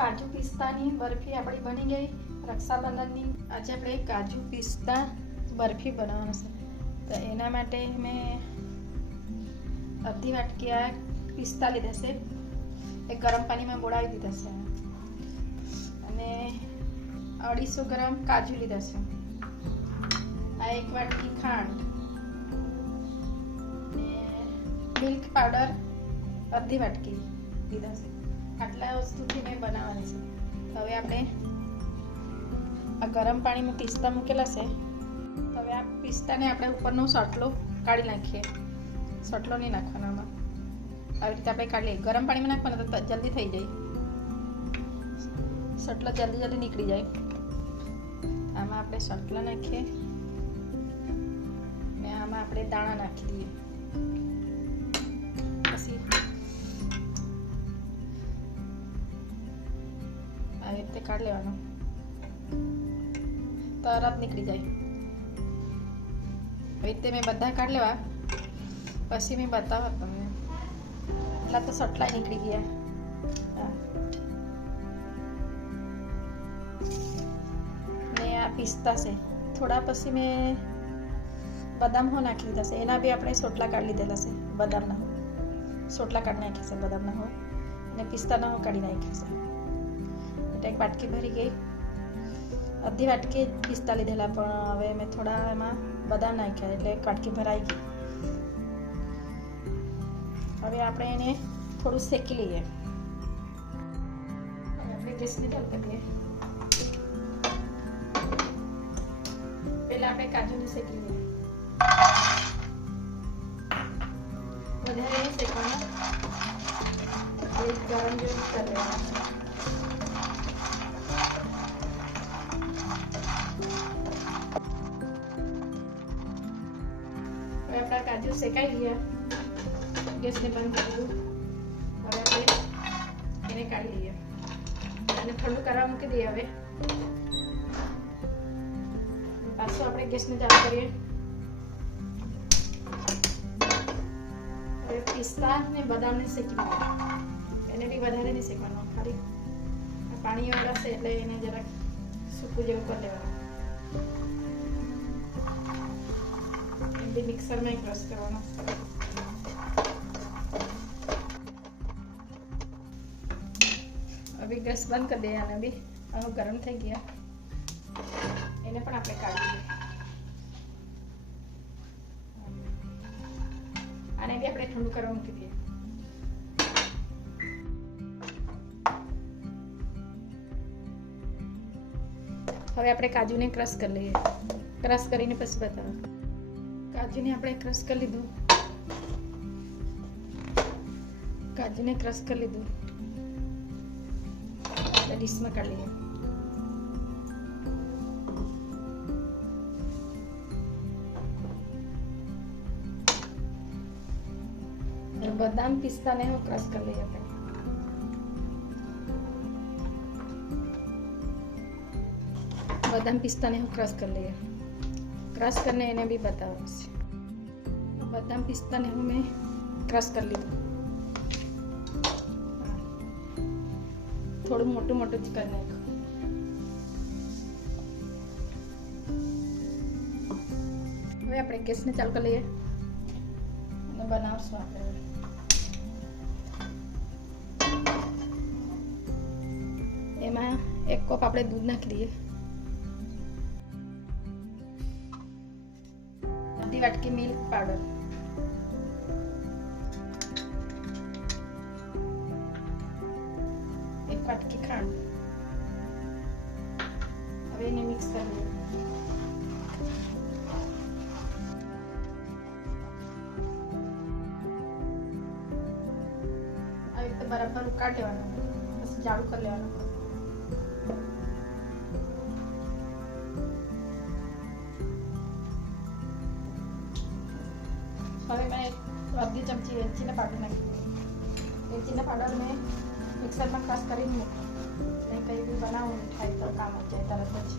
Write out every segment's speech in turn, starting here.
કાજુ પિસ્તાની બરફી આપણી બની ગઈ રક્ષાબંધનની. આજે આપણે કાજુ પિસ્તા બરફી બનાવવાનું છે. તો એના માટે મેં અડધી વાટકી આ પિસ્તા લીધા છે. એ ગરમ પાણીમાં બોળાવી દીધા છે. અને 250 ગ્રામ કાજુ લીધા છે. આ 1 વાટકી ખાંડ ને મિલ્ક પાવડર અડધી વાટકી લીધા છે. આટલા વસ્તુથી મેં બનાવવાની છે. હવે આપણે આ ગરમ પાણીમાં પિસ્તા મૂકેલા છે. હવે આ પિસ્તાને આપણે ઉપરનો સટલો કાઢી નાખીએ. સટલો નહીં નાખવાનો આમાં, આવી રીતે આપણે કાઢી લઈએ. ગરમ પાણીમાં નાખવાનો તો જલ્દી થઈ જાય, સટલો જલ્દી નીકળી જાય. આમાં આપણે સટલો નાખીએ ને આમાં આપણે દાણા નાખી દઈએ. પછી આવી રીતે કાઢી લેવાનો, તરત નીકળી જાય. આવી રીતે મેં બધા કાઢી લેવા, પછી મેં બતાવવા તમને. એટલા તો સટલા નીકળી ગયા. ને આ પિસ્તા છે. થોડા પછી મેં બદામ હો નાખી લીધા છે. એના બી આપણે સોટલા કાઢી લીધેલા છે. બદામના સોટલા કાઢી નાખ્યા છે. બદામના હો ને પિસ્તાના હો કાઢી નાખ્યા છે. એટલે એક વાટકી ભરી ગઈ. અડધી વાટકી પિસ્તા લીધેલા, પણ હવે મેં થોડા એમાં બદામ નાખ્યા એટલે એક વાટકી ભરાઈ ગઈ. હવે આપણે એને થોડું શેકી લઈએ. આપણે ગેસની ચાલુ કરીએ. પહેલા આપણે કાજુને શેકી લઈએ. વધારે શેકવાના, ગરમ જેવું કરી લેવાના. આપણા કાજુ શેકાઈ ગયા. ગેસને બંધ કરી દઉં. હવે આપણે એને કાઢી લઈએ અને ઠંડુ કરવા મૂકી દઈએ. હવે પાછું આપણે ગેસને ચાલુ કરીએ. હવે પિસ્તા ને બદામને શેકી લઈએ. એને બી વધારે નહીં શેકવાનો, ખાલી પાણી વાળા છે એટલે એને જરાક સૂકું જેવું કરી લેવાનું. મિક્સરમાં ક્રશ કરવાનો. હવે ગેસ બંધ કરી દઈએ. આને બી હવે ગરમ થઈ ગયા. એને પણ આપણે કાઢી દઈએ. આને બી આપણે ઠંડુ કરવા મૂકી દઈએ. હવે આપણે કાજુને ક્રશ કરી લઈએ. ક્રશ કરીને પછી બતાવો. કાજુને આપણે ક્રશ કરી લીધું. કાજુને ક્રશ કરી લીધું. આપણે ડીશમાં કાઢી લઈએ. બદામ પિસ્તાને હું ક્રશ કરી લઈએ. આપણે બદામ પિસ્તાને હું ક્રશ કરી લઈએ. ક્રશ કરીને એને બી બતાવવાનું છે. બદામ પિસ્તાને હું મેં ક્રશ કરી લીધું. થોડું મોટું જ કરી નાખ્યું. હવે આપણે ગેસને ચાલુ કરી લઈએ અને બનાવશું. આપણે એમાં 1 કપ આપણે દૂધ નાખી દઈએ. અડધી વાટકી મિલ્ક પાવડર, 1 વાટકી ખાંડ. હવે એને મિક્સ કરી દઈએ. આવી રીતે બરાબર ઉકાળી લેવાનું, પછી જાડું કરી લેવાનું. હવે મેં અડધી ચમચી વેલચીના પાવડર નાખી. વેલચીના પાવડર મેં મિક્સરમાં ક્રશ કરીને મૂકી. મેં કંઈ બી બનાવું મીઠાઈ તો કામ આવી જાય તરત જ.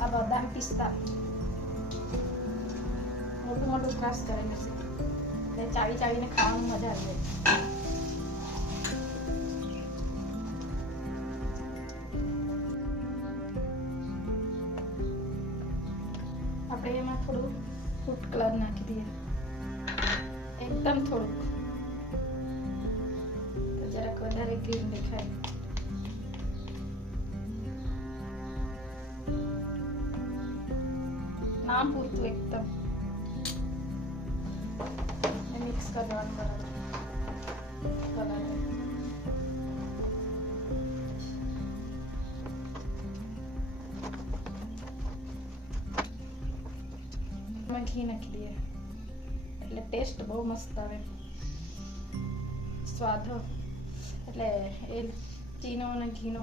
આ બદામ પિસ્તા મોટું ક્રશ કરેલું છે. ચાવી ચાવીને ખાવાનું મજા આવી જાય. એકદમ થોડુંક, જરાક વધારે ગ્રીન દેખાય. નામ પૂરતું એકદમ મિક્સ કરવાનું બરાબર. ઘી નાખી દઈએ એટલે ટેસ્ટ બહુ મસ્ત આવે, સ્વાદ એટલે એ ચીનો અને ઘીનો.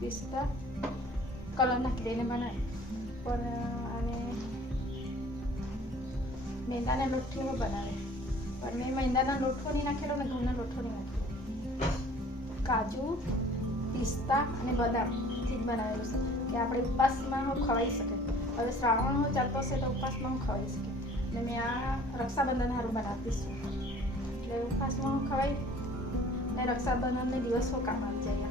પિસ્તા કલર નાખી દઈને બનાવે, પણ આને મેંદાના લોટથી બનાવે, પણ મેં મેંદાના લોઠો નહીં નાખેલો ને ઘઉંના લોઠો નહીં નાખેલો. કાજુ, પિસ્તા અને બદામથી જ બનાવેલું છે કે આપણે ઉપવાસમાં ખવાઈ શકે. હવે શ્રાવણ ચાલતો હશે તો ઉપવાસમાં ખવાઈ શકે. અને મેં આ રક્ષાબંધન સારું બનાવતી છું એટલે ઉપવાસમાં ખવાય ને રક્ષાબંધનને દિવસો કામ આવી જાય.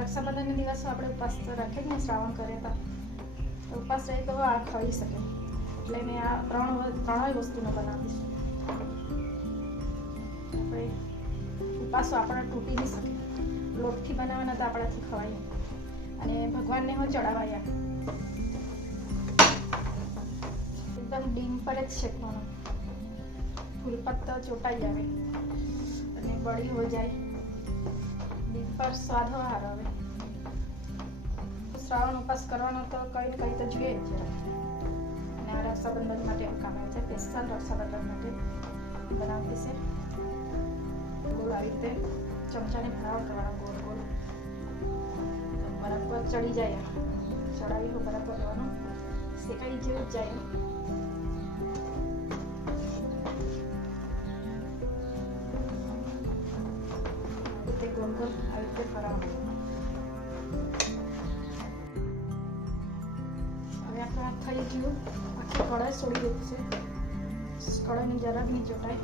રક્ષાબંધનના દિવસો આપણે ઉપવાસ તો રાખીએ ને, શ્રાવણ કરે તો ઉપવાસ રહે તો આ ખવાઈ શકે. એટલે મેં આ ત્રણેય વસ્તુને બનાવીશ. આપણે ઉપવાસો આપણને તૂટી નહીં શકે, લોટથી બનાવવાના તો આપણાથી ખવાય અને ભગવાનને હું ચડાવાયા એકદમ ડીમ પર જ શેકવાનો, ફૂલપત્તો ચોટાઈ આવે અને બળી હો જાય. ડીમ પર સ્વાદ સારો આવે. શ્રાવણ ઉપવાસ કરવાનો તો કઈ ને કઈ તો જોઈએ જ. અને આ રક્ષાબંધન માટે કામ આવે છે, સ્પેશિયલ રક્ષાબંધન માટે બનાવતી છે. ગોળ આવી રીતે ચમચાને ભરાવ કરવાનો, ગોળ ગોળ બરાબર ચડી જાય. ચડાવી બરાબર લેવાનું, શેકાઈ જેવું જ જાય. ગોળ ગોળ આવી રીતે ફરાવવાનું. હવે આપણે આ થઈ ગયું, આખી કઢાઈ છોડી દીધું છે. કઢાઈની જરાક નહીં ચોટાય.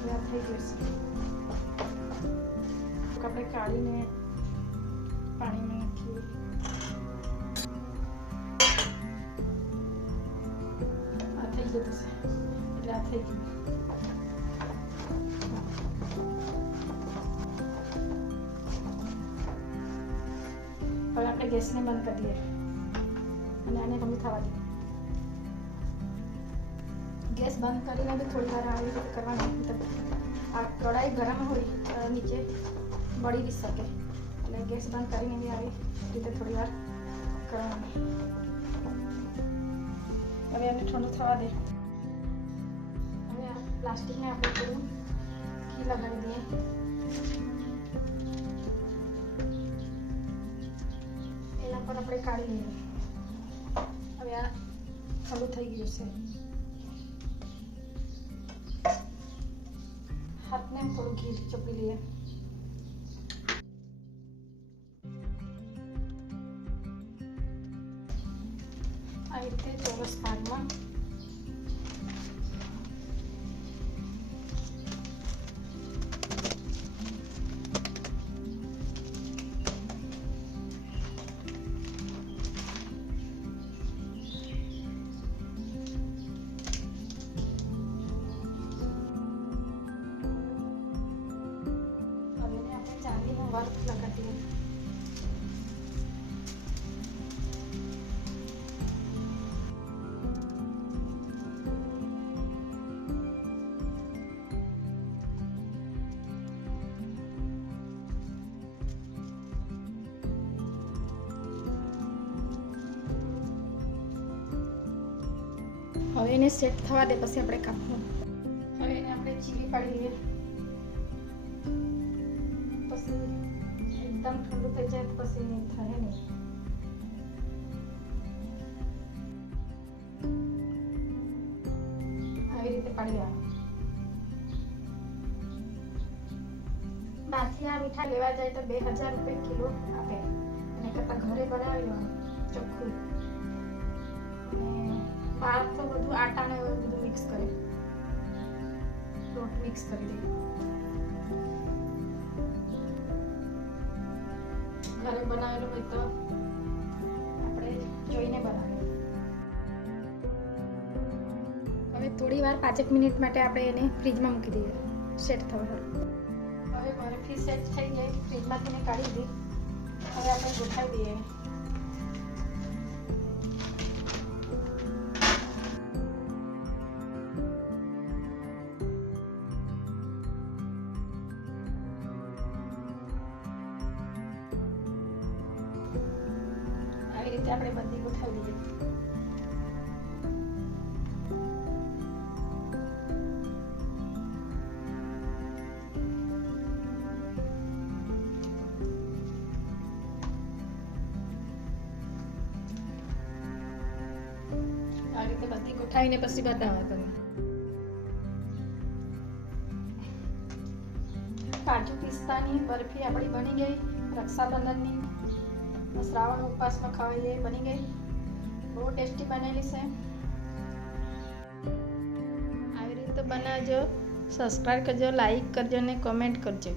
હવે આ થઈ ગયું છે. આપણે કાઢીને પાણીમાં નાખીએ. આ થઈ જતું છે એટલે આ થઈ ગયું. હવે આપણે ગેસને બંધ કરી દઈએ અને આને ઠંડુ થવા દઈએ. ગેસ બંધ કરીને બી થોડી વાર આવી રીતે કરવાનું. આ કઢાઈ ગરમ હોય તો નીચે બળી બી શકે, એટલે ગેસ બંધ કરીને બી આવી રીતે થોડી વાર કરવાનું. હવે એને ઠંડુ થવા દે. હવે આ પ્લાસ્ટિકને આપણે થોડું ઘી લગાવી દઈએ. એના પર આપણે કાઢી લઈએ. હવે આ ઠંડુ થઈ ગયું છે. હાથને થોડું ઘી ચોપી લઈએ. આવી રીતે ચોરસ ભાગમાં વર્ક લગાડીએ. હવે એને સેટ થવા દે, પછી આપણે કાપવું. હવે એને આપણે ચીરી પાડી લઈએ. પછી એકદમ ઠંડુ થઈ જાય પછી નહીં થાય નહીં. આવી રીતે પાડી લેવાનું. બહારથી આ મીઠા લેવા જાય તો 2000 રૂપિયા કિલો આપે, અને કરતાં ઘરે બનાવી લેવાનું ચોખ્ખું. બહાર તો બધું આટાને બધું મિક્સ કરે, લોટ મિક્સ કરી દે. ઘરે બનાવેલું હોય તો આપણે જોઈને બનાવીએ. હવે થોડી વાર 5 મિનિટ માટે આપણે એને ફ્રીજમાં મૂકી દઈએ સેટ થવા. હવે બરફી સેટ થઈ ગઈ, ફ્રીજમાંથી મેં કાઢી દીધી. હવે આપણે ગોઠવી દઈએ. આવી રીતે આપણે બધી ગોઠવી દઈએ. આ રીતે બધી ગોઠવીને પછી બતાવવા તમને. કાજુ પિસ્તાની બરફી આપણી બની ગઈ. રક્ષાબંધનની શ્રાવણ ઉપવાસમાં ખવાય એ બની ગઈ. બહુ ટેસ્ટી બનેલી છે. આવી રીતે બનાવજો, સબસ્ક્રાઈબ કરજો, લાઈક કરજો અને કોમેન્ટ કરજો.